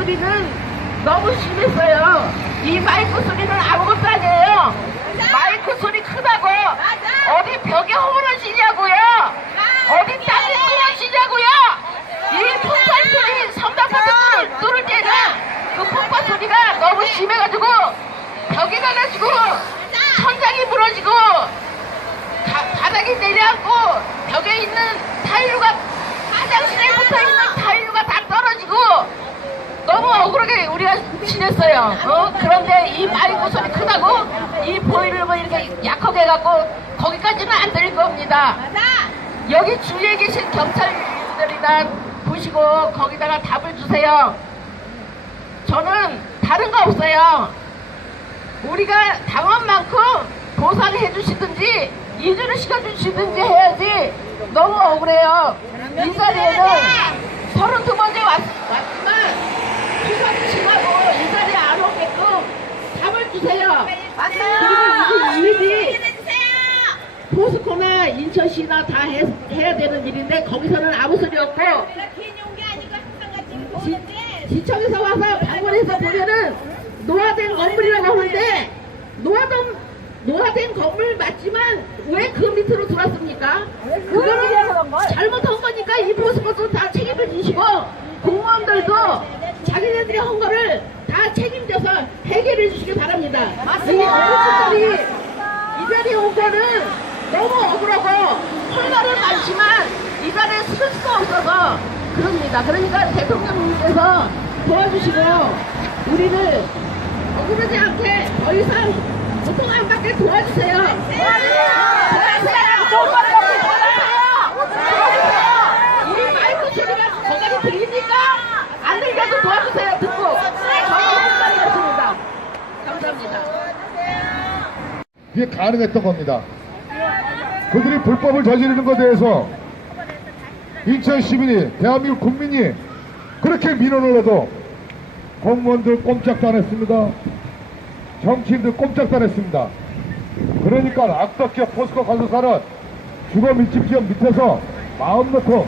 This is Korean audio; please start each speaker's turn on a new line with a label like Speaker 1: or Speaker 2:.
Speaker 1: 소리는 너무 심했어요. 이 마이크 소리는 아무것도 아니에요. 마이크 소리 크다고 어디 벽에 허물어지냐고요. 어디 땅에 뚫어지냐고요. 이 폭발 소리 성당부터 뚫을 때는 그 폭발 소리가 너무 심해가지고 벽에 갈라지고 천장이 무너지고 가- 바닥에 내려앉고 벽에 있는 타일루가 화장실에 붙어 있는 타일루가 다 떨어지고 너무 억울하게 우리가 지냈어요. 어? 그런데 이 마이크 소리 크다고 이 보이를 뭐 이렇게 약하게 해갖고 거기까지는 안 들릴 겁니다. 여기 주위에 계신 경찰들이나 보시고 거기다가 답을 주세요. 저는 다른 거 없어요. 우리가 당한 만큼 보상해 주시든지 이주를 시켜주시든지 해야지 너무 억울해요. 이 자리에는 32번째 왔, 왔지만 수사도 심하고 이 자리에 안 오게끔 그리고 이 일이 포스코나 인천시나 다 해, 해야 되는 일인데 거기서는 아무 소리 없고 시청에서 와서 방문해서 보면은 노화된 건물이라고 하는데 노화된 노화된 건물 맞지만 왜 그 밑으로 들어왔습니까? 그거는 잘못한 거니까 이 포스코도 다 책임을 지시고 공무원들도 자기네들이 한 거를 다 책임져서 해결해 주시기 바랍니다. 이 포스코들이 이 자리에 온 거는 너무 억울하고 할 말은 많지만 이 자리에 쓸 수가 없어서 그럽니다. 그러니까 대통령님께서 도와주시고 우리를 억울하지 않게 더 이상 고통 안 받게 도와주세요. 도와주세요. 도와주세요. 이 마이크 소리가 거기까지 들립니까? 안 들려도 도와주세요. 듣고 저는 말이었습니다. 감사합니다.
Speaker 2: 이게 가능했던 겁니다. 그들이 불법을 저지르는 것에 대해서 인천 시민이 대한민국 국민이 그렇게 민원을 해도 공무원들 꼼짝도 안 했습니다. 정치인들 꼼짝도 안 했습니다. 그러니까 악덕기업 포스코 건설사는 주거 밀집 지역 밑에서 마음 놓고